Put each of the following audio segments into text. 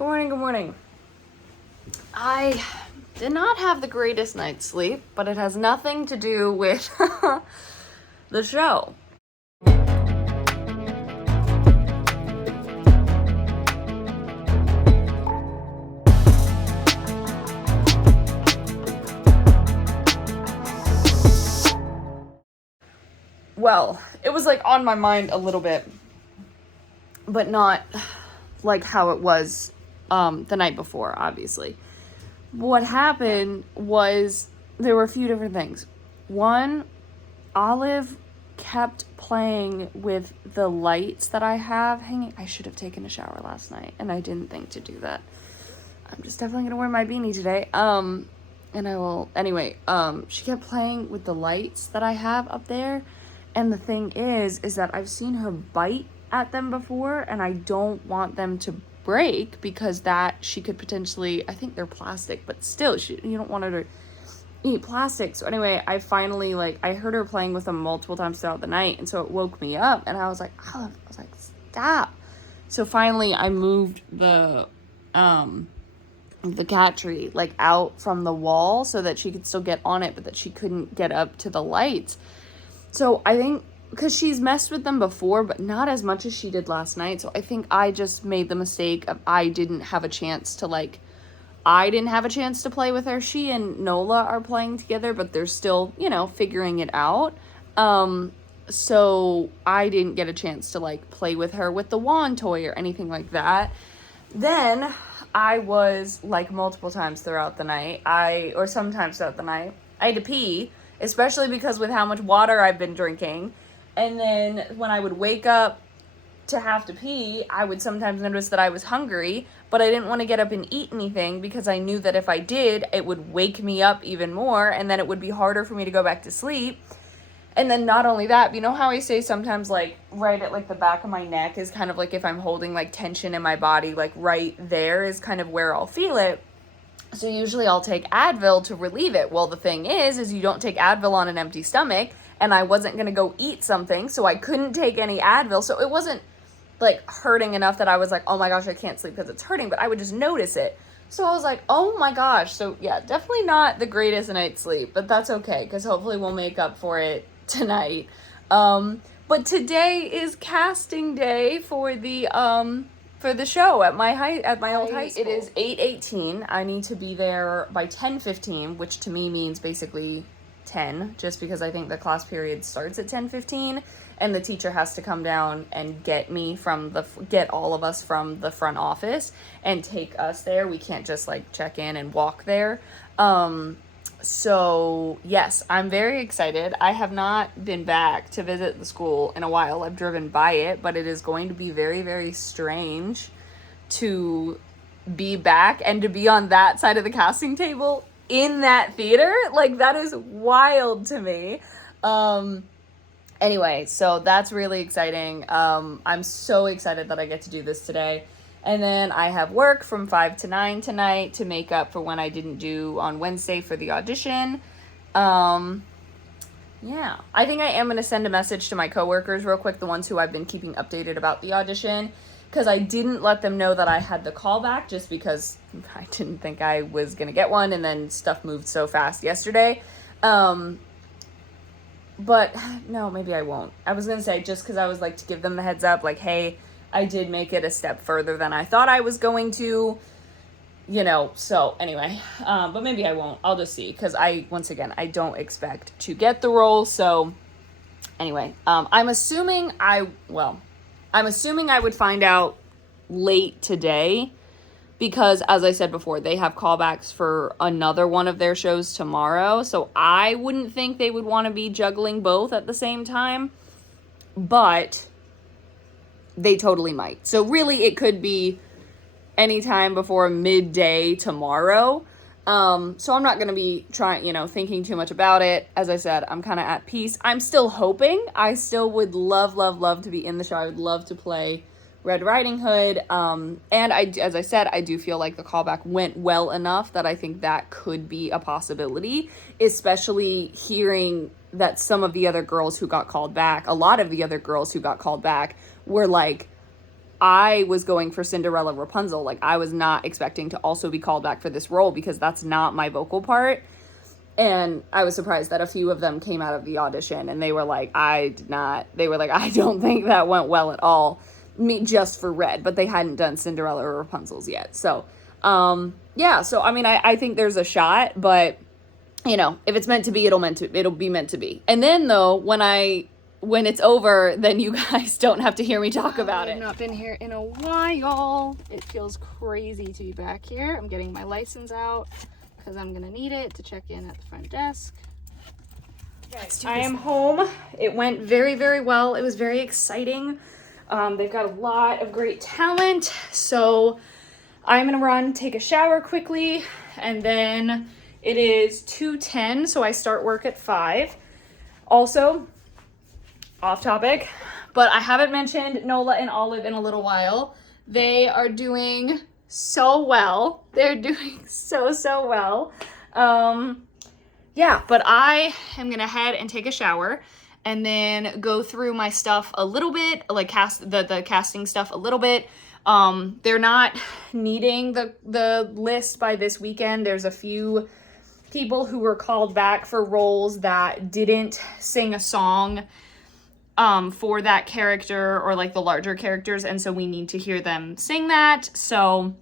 Good morning, good morning. I did not have the greatest night's sleep, but it has nothing to do with the show. Well, it was like on my mind a little bit, but not like how it was the night before, obviously. What happened was there were a few different things. One, Olive kept playing with the lights that I have hanging. I should have taken a shower last night, and I didn't think to do that. I'm just definitely gonna wear my beanie today. And I will anyway. She kept playing with the lights that I have up there, and the thing is that I've seen her bite at them before, and I don't want them to break because that she could potentially, I think they're plastic, but still, you don't want her to eat plastic. So anyway, I finally, I heard her playing with them multiple times throughout the night, and so it woke me up, and I was like, Olive, I was like, stop. So finally, I moved the cat tree, out from the wall so that she could still get on it, but that she couldn't get up to the lights. So I think, because she's messed with them before, but not as much as she did last night. So I think I just made the mistake of I didn't have a chance to play with her. She and Nola are playing together, but they're still, figuring it out. So I didn't get a chance to play with her with the wand toy or anything like that. Then I was multiple times throughout the night, sometimes throughout the night, I had to pee, especially because with how much water I've been drinking. And then when I would wake up to have to pee, I would sometimes notice that I was hungry, but I didn't want to get up and eat anything because I knew that if I did, it would wake me up even more, and then it would be harder for me to go back to sleep. And then not only that, you know how I say sometimes right at the back of my neck is kind of if I'm holding tension in my body, right there is kind of where I'll feel it. So usually I'll take Advil to relieve it. Well, the thing is you don't take Advil on an empty stomach, and I wasn't going to go eat something, so I couldn't take any Advil. So it wasn't hurting enough that I was like, oh my gosh, I can't sleep because it's hurting, but I would just notice it. So I was like, oh my gosh. So yeah, definitely not the greatest night's sleep, but that's okay because hopefully we'll make up for it tonight. But today is casting day for the show at my old high school. It is 8:18. I need to be there by 10:15, which to me means basically 10, just because I think the class period starts at 10:15, and the teacher has to come down and get all of us from the front office and take us there. We can't just check in and walk there. So yes, I'm very excited. I have not been back to visit the school in a while. I've driven by it, but it is going to be very, very strange to be back and to be on that side of the casting table in that theater. That is wild to me. Anyway, so that's really exciting. I'm so excited that I get to do this today. And then I have work from 5 to 9 tonight to make up for when I didn't do on Wednesday for the audition. Yeah, I think I am going to send a message to my coworkers real quick, the ones who I've been keeping updated about the audition, because I didn't let them know that I had the callback just because I didn't think I was going to get one, and then stuff moved so fast yesterday. But no, maybe I won't. I was going to say, just because I was to give them the heads up, hey, I did make it a step further than I thought I was going to, so anyway, but maybe I won't. I'll just see, because I don't expect to get the role. So anyway, I'm assuming I would find out late today, because as I said before, they have callbacks for another one of their shows tomorrow. So I wouldn't think they would want to be juggling both at the same time, but they totally might. So really, it could be anytime before midday tomorrow. So I'm not going to be thinking too much about it. As I said, I'm kind of at peace. I'm still hoping. I still would love to be in the show. I would love to play Red Riding Hood. And as I said, I do feel like the callback went well enough that I think that could be a possibility, especially hearing that some of the other girls who got called back, a lot of the other girls who got called back were I was going for Cinderella Rapunzel. Like, I was not expecting to also be called back for this role because that's not my vocal part. And I was surprised that a few of them came out of the audition and they were like, I don't think that went well at all. Me just for Red, but they hadn't done Cinderella or Rapunzel's yet. So, yeah. So, I mean, I think there's a shot, but you know, if it's meant to be, it'll be meant to be. And then though, when it's over, then you guys don't have to hear me talk about it. I've not been here in a while. It feels crazy to be back here. I'm getting my license out because I'm gonna need it to check in at the front desk. I am home. It went very, very well. It was very exciting. They've got a lot of great talent. So I'm gonna run, take a shower quickly, and then it is 2:10, so I start work at 5. Also, off topic, but I haven't mentioned Nola and Olive in a little while. They are doing so well. They're doing so well. Yeah, but I am gonna head and take a shower and then go through my stuff a little bit, like the casting stuff a little bit. They're not needing the list by this weekend. There's a few people who were called back for roles that didn't sing a song for that character or like the larger characters, and so we need to hear them sing that. So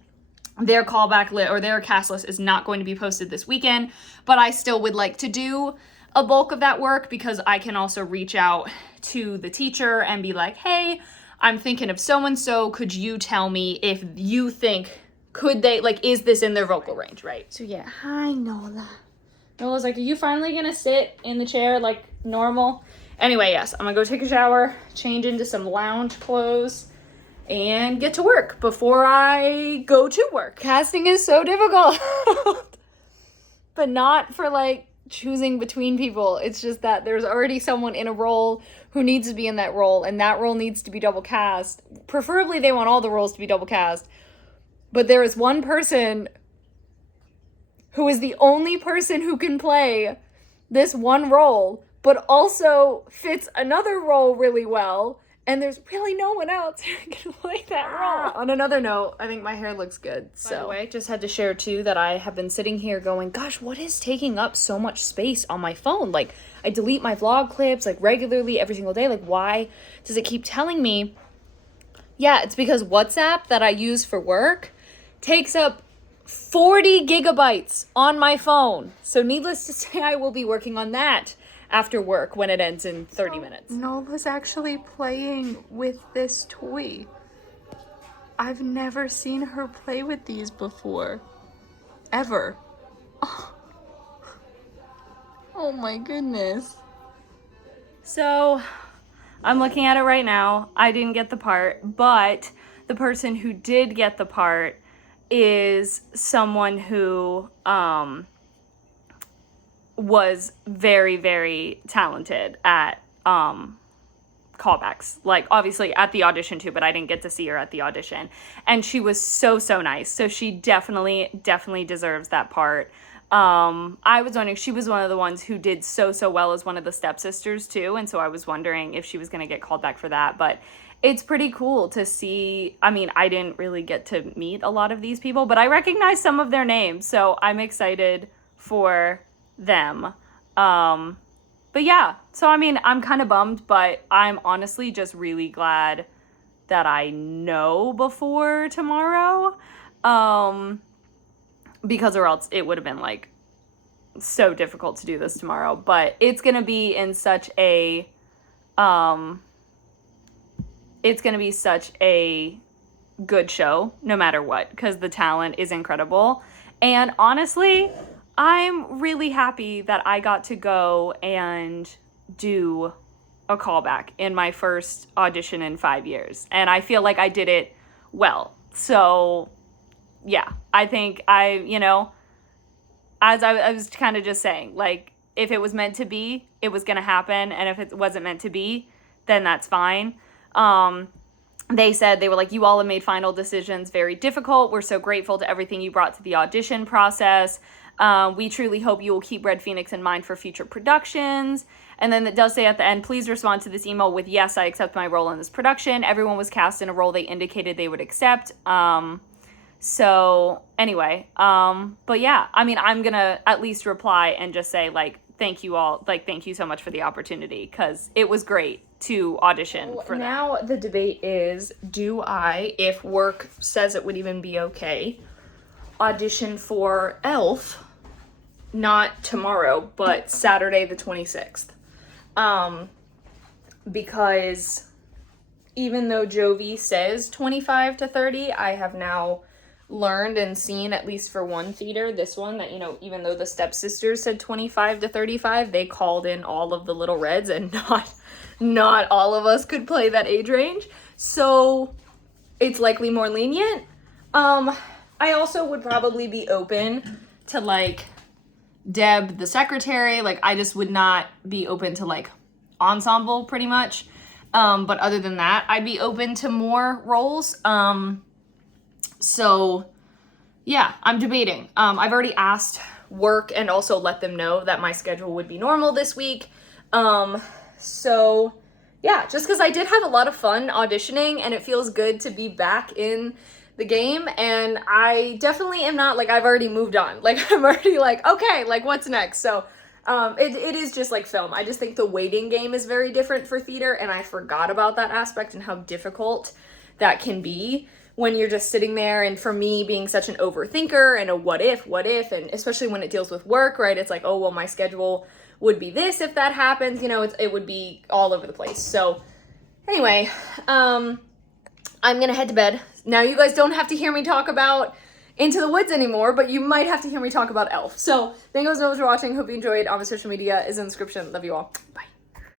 their callback list or their cast list is not going to be posted this weekend, but I still would like to do a bulk of that work because I can also reach out to the teacher and be like, hey, I'm thinking of so-and-so, could you tell me if you think, could they, like, is this in their vocal range, right? So yeah, hi Nola. Nola's like, are you finally gonna sit in the chair like normal? Anyway, yes, I'm gonna go take a shower, change into some lounge clothes, and get to work before I go to work. Casting is so difficult. But not for like choosing between people. It's just that there's already someone in a role who needs to be in that role, and that role needs to be double cast. Preferably they want all the roles to be double cast. But there is one person who is the only person who can play this one role, but also fits another role really well, and there's really no one else who can play that role. On another note, I think my hair looks good. So, by the way, just had to share too that I have been sitting here going, gosh, what is taking up so much space on my phone? Like, I delete my vlog clips like regularly every single day. Like, why does it keep telling me? Yeah, it's because WhatsApp that I use for work takes up 40 gigabytes on my phone. So needless to say, I will be working on that after work when it ends in 30 minutes. Nola's actually playing with this toy. I've never seen her play with these before. Ever. Oh my goodness. So I'm looking at it right now. I didn't get the part, but the person who did get the part is someone who was very, very talented at callbacks. Like, obviously at the audition too, but I didn't get to see her at the audition. And she was so nice. So she definitely deserves that part. I was wondering, she was one of the ones who did so well as one of the stepsisters too. And so I was wondering if she was going to get called back for that. But it's pretty cool to see. I mean, I didn't really get to meet a lot of these people, but I recognize some of their names. So I'm excited for them. But yeah, so I mean, I'm kind of bummed, but I'm honestly just really glad that I know before tomorrow. Because or else it would have been like so difficult to do this tomorrow, but it's going to be in such a, it's going to be such a good show no matter what, because the talent is incredible. And honestly, I'm really happy that I got to go and do a callback in my first audition in 5 years. And I feel like I did it well. So yeah, I think as I was kind of just saying, like, if it was meant to be, it was going to happen. And if it wasn't meant to be, then that's fine. They said, they were like, you all have made final decisions very difficult. We're so grateful to everything you brought to the audition process. We truly hope you will keep Red Phoenix in mind for future productions. And then it does say at the end, please respond to this email with, yes, I accept my role in this production. Everyone was cast in a role they indicated they would accept. So anyway, but yeah, I mean, I'm gonna at least reply and just say, like, thank you all, like, thank you so much for the opportunity, because it was great to audition for that. Now the debate is, do I, if work says it would even be okay, audition for Elf, not tomorrow, but Saturday the 26th. Because even though Jovi says 25 to 30, I have now learned and seen, at least for one theater, this one, that, you know, even though the stepsisters said 25 to 35, they called in all of the little reds, and not all of us could play that age range. So it's likely more lenient. I also would probably be open to, like, Deb, the secretary. Like, I just would not be open to, like, ensemble, pretty much. But other than that, I'd be open to more roles. So, yeah, I'm debating. I've already asked work and also let them know that my schedule would be normal this week. So, yeah, just because I did have a lot of fun auditioning, and it feels good to be back in the game, and I definitely am not, like, I've already moved on. Like, I'm already like, okay, like, what's next? So, it is just like film. I just think the waiting game is very different for theater, and I forgot about that aspect and how difficult that can be when you're just sitting there. And for me, being such an overthinker and a what if, and especially when it deals with work, right? It's like, oh, well, my schedule would be this if that happens, you know, it would be all over the place. So anyway, I'm gonna head to bed. Now you guys don't have to hear me talk about Into the Woods anymore, but you might have to hear me talk about Elf. So thank you guys so much for watching. Hope you enjoyed. All my social media is in the description. Love you all. Bye.